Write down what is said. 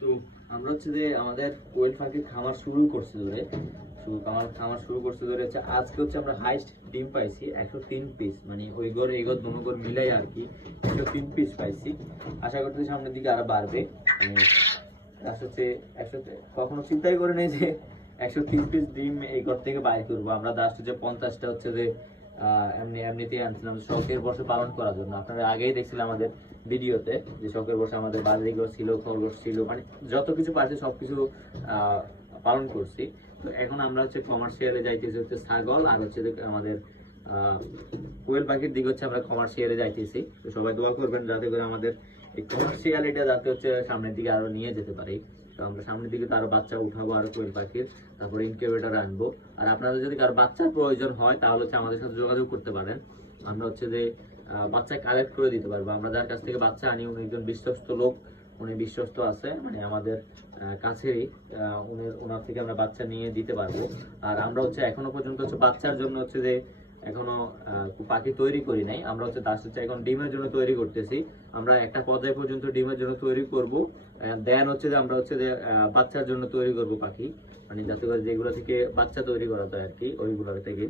তো আমরা হচ্ছে যে আমাদের কোয়েল পাখির খামার শুরু করছি ধরে খামার শুরু করছি ধরে হচ্ছে আজকে হচ্ছে আমরা হাইস্ট ডিম পাইছি 103 পিস, মানে ওই ঘর এই ঘর দুনো ঘর মিলাই আর কি 103 পিস পাইছি। আশা করতেছি সামনের দিকে আরো বাড়বে। মানে হচ্ছে 100 কখনো চিন্তাই করে নেই যে 103 পিস ডিম এই ঘর থেকে বাইর করবো। আমরা লাস্ট হচ্ছে 50টা হচ্ছে যে এমনিতেই আনছিলাম শখের বর্ষ পালন করার জন্য। আপনারা আগেই দেখছিলাম আমাদের ভিডিওতে যে শখের বর্ষে আমাদের বাজরিগর ছিল, খরগোশ ছিল, মানে যত কিছু পারছে সবকিছু পালন করছি। তো এখন আমরা হচ্ছে কমার্শিয়ালে যাইতেছি হচ্ছে ছাগল আর হচ্ছে আমাদের কোয়েল পাখির দিকে হচ্ছে আমরা কমার্শিয়ালে যাইতেছি। তো সবাই দোয়া করবেন যাতে করে আমাদের এই কমার্শিয়ালিটা যাতে হচ্ছে সামনের দিকে আরো নিয়ে যেতে পারি। তো আমরা সামনের দিকে তো আরো বাচ্চা উঠাবো আরো কোয়েল পাখির, তারপরে ইনকিউবেটর আনবো। আর আপনাদের যদি কারো বাচ্চার প্রয়োজন হয় তাহলে হচ্ছে আমাদের সাথে যোগাযোগ করতে পারেন। আমরা হচ্ছে যে বাচ্চা কালেক্ট করে দিতে পারবো। আমরা যার কাছ থেকে বাচ্চা আনি উনি একজন বিশ্বস্ত লোক, উনি বিশ্বস্ত আছে, মানে আমাদের কাছেরই। ওনার থেকে আমরা বাচ্চা নিয়ে দিতে পারবো। আর আমরা হচ্ছে এখনো পর্যন্ত হচ্ছে বাচ্চার জন্য হচ্ছে যে এখনো পাখি তৈরি করি নাই। আমরা হচ্ছে তার হচ্ছে এখন ডিমের জন্য তৈরি করতেছি। আমরা একটা পর্যায় পর্যন্ত ডিমের জন্য তৈরি করব, দেন হচ্ছে যে আমরা হচ্ছে যে বাচ্চার জন্য তৈরি করব পাখি, মানে যাতে করে যেগুলো থেকে বাচ্চা তৈরি করা যায় আর কি ওইগুলো থেকে।